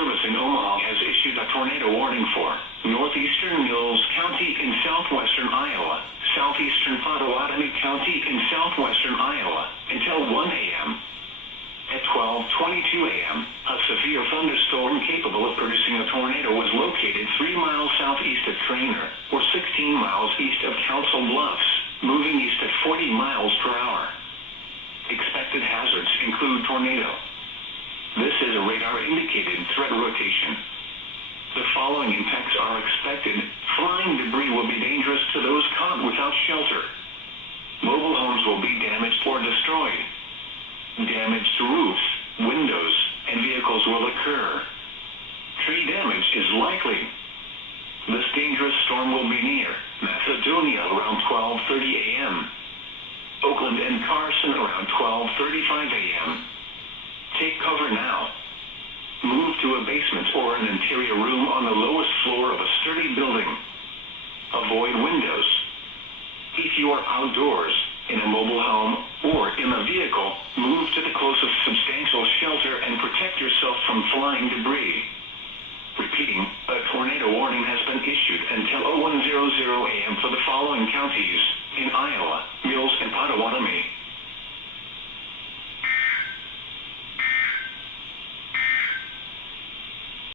Service in Omaha has issued a tornado warning for northeastern Mills County in southwestern Iowa, southeastern Pottawatomie County in southwestern Iowa, until 1 a.m. At 12:22 a.m., a severe thunderstorm capable of producing a tornado was located 3 miles southeast of Trainer, or 16 miles east of Council Bluffs, moving east at 40 miles per hour. Expected hazards include tornado. This is a radar-indicated threat rotation. The following impacts are expected. Flying debris will be dangerous to those caught without shelter. Mobile homes will be damaged or destroyed. Damage to roofs, windows, and vehicles will occur. Tree damage is likely. This dangerous storm will be near Macedonia around 12:30 a.m. Oakland and Carson around 12:35 a.m. Take cover now. Move to a basement or an interior room on the lowest floor of a sturdy building. Avoid windows. If you are outdoors, in a mobile home, or in a vehicle, move to the closest substantial shelter and protect yourself from flying debris. Repeating, a tornado warning has been issued until 01:00 a.m. for the following counties in Iowa, Mills and Pottawatomie.